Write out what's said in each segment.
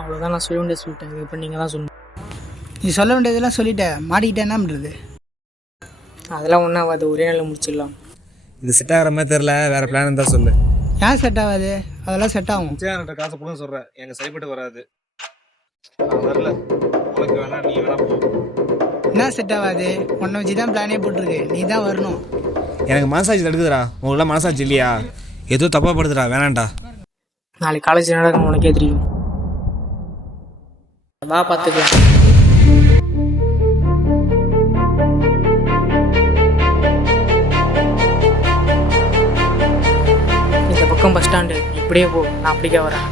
அவ்வளோதான், நான் சொல்ல வேண்டியது சொல்லிட்டேன். இப்போ நீங்கள் தான் சொல்லணும். நீ சொல்ல வேண்டியதெல்லாம் சொல்லிட்டேன், மாட்டிக்கிட்டேன், என்ன பண்ணுறது? அதெல்லாம் ஒன்றும் ஆகாது, ஒரே நாளில் முடிச்சிடலாம். இது செட் ஆகிற மாதிரி தெரில, வேறு பிளான் இருந்தால் சொல்லு. ஏன் செட் ஆகாது? அதெல்லாம் செட் ஆகும். விஜயாண்ட காசை போட சொல்கிறேன், எனக்கு சரிப்பட்டு வராது. நான் வரல, உனக்கு வேணா நீ வேணா போ. என்ன செட் ஆகாது? உன்னை வச்சு தான் பிளானே போட்டிருக்கு, நீ தான் வரணும். எனக்கு மனசாட்சி தடுக்குதுடா, உங்களுக்குலாம் மனசாட்சி இல்லையா? ஏதோ தப்பாக படுதுடா, வேணாண்டா. நாளைக்கு காலேஜ் நடக்கும், உனக்கே தெரியும். வா பார்த்துக்கலாம். இந்த பக்கம் பஸ் ஸ்டாண்டு, இப்படியே போ, நான் அப்படிக்கே வரேன்.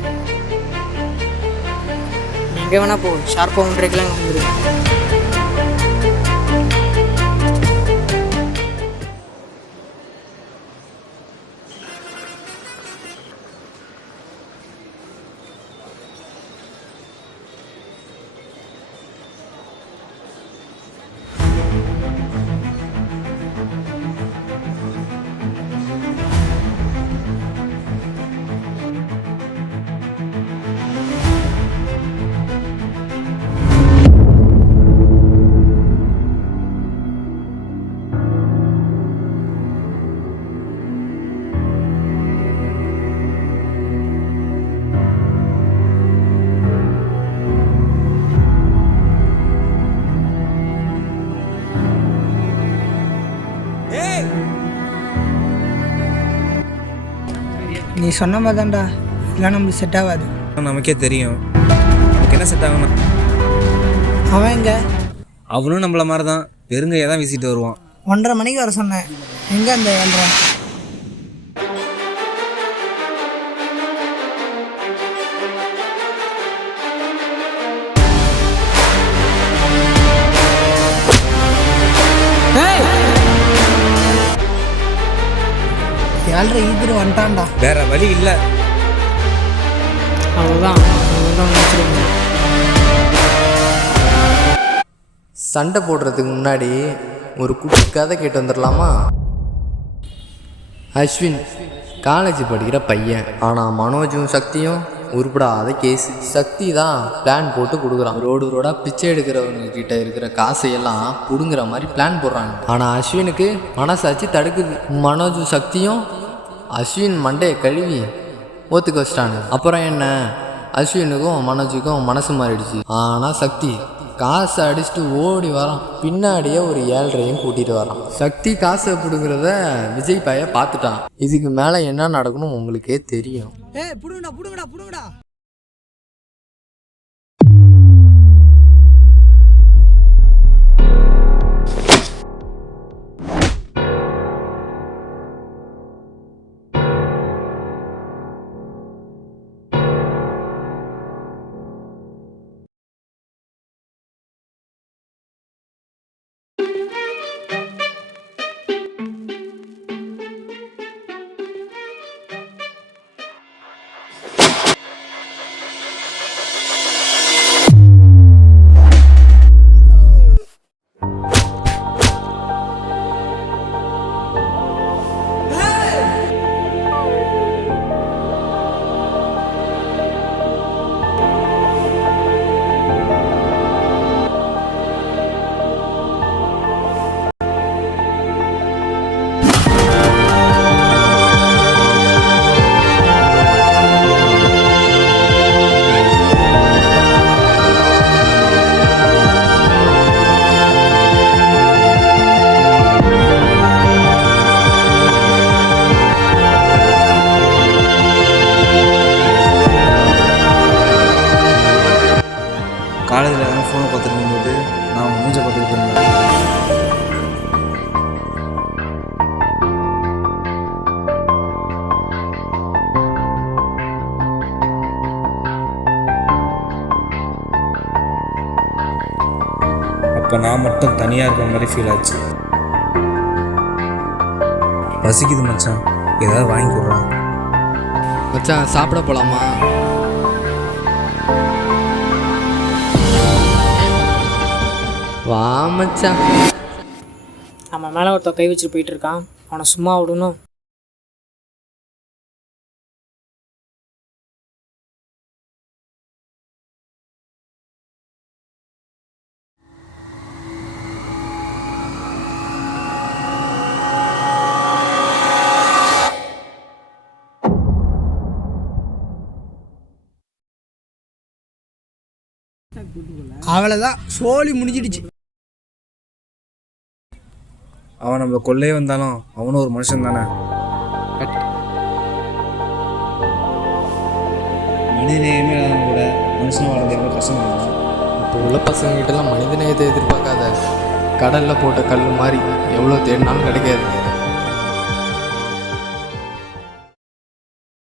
நீ எங்கே வேணா போ, ஷார்ப்பாக 1:30க்கெலாம் வந்துடுவேன். நீ சொன்ன மாதிரி தான்டா, இதெல்லாம் நம்மளுக்கு செட் ஆகாது. நமக்கே தெரியும், நமக்கு என்ன செட் ஆகணும். அவன் எங்க? அவனும் நம்மள மாதிரி தான், பெருங்கையை தான் வீசிட்டு வருவான். 1:30 மணிக்கு வர சொன்னேன், எங்கே அந்த 7:30? ஏழ்ரை ஈதிரு வந்துட்டான்டா. வேற வழி இல்லை. அவ்வளோதான், முடிச்சிருங்க. சண்டை போடுறதுக்கு முன்னாடி ஒரு குட்டி கதை கேட்டு வந்துடலாமா? அஸ்வின் காலேஜ் படிக்கிற பையன், ஆனால் மனோஜும் சக்தியும் உருப்படாத கேஸ். சக்தி தான் பிளான் போட்டு கொடுக்குறான். ரோடாக பிச்சை எடுக்கிறவங்க கிட்ட இருக்கிற காசையெல்லாம் பிடுங்குற மாதிரி பிளான் போடுறாங்க. ஆனால் அஸ்வினுக்கு மனசாட்சி தடுக்குது. மனோஜும் சக்தியும் அஸ்வின் மண்டையை கழுவி ஒத்துக்க வச்சிட்டாங்க. அப்புறம் என்ன, அஸ்வினுக்கும் மனோஜுக்கும் மனசு மாறிடுச்சு. ஆனால் சக்தி காசை அடிச்சுட்டு ஓடி வரான். பின்னாடியே ஒரு 7:30 கூட்டிகிட்டு வரான். சக்தி காசை பிடுங்கிறத விஜய் பைய பார்த்துட்டான். இதுக்கு மேலே என்ன நடக்கணும் உங்களுக்கே தெரியும். புடுங்கடா புடுங்கடா புடுங்கடா. காலேஜில் எல்லாம் ஃபோனை பார்த்துட்டு இருக்கும்போது நான் மூஞ்சை பார்த்துக்கிட்டு இருந்தேன். அப்போ நான் மட்டும் தனியாக இருக்கிற மாதிரி ஃபீல் ஆச்சு. பசிக்குது மச்சான், ஏதாவது வாங்கி கொடுறான். மச்சான் சாப்பிட போகலாமா? வா மச்சான். நம்ம மேலே ஒருத்தர் கை வச்சுட்டு போயிட்டு இருக்கான், அவனை சும்மா விடணும். அவ்வளோதான், சோலி முடிஞ்சிடுச்சு. அவன் நம்மளை கொல்லே வந்தாலும் அவனும் ஒரு மனுஷன் தானே. மனிதநேயமே இல்லாதவங்க கூட மனுஷன் வாழ்றது எவ்வளோ கஷ்டம் தான். இப்போ உள்ள பசங்ககிட்டலாம் மனிதநேயத்தை எதிர்பார்க்காத. கடலில் போட்ட கல் மாதிரி எவ்வளோ தேடினாலும் கிடைக்காது.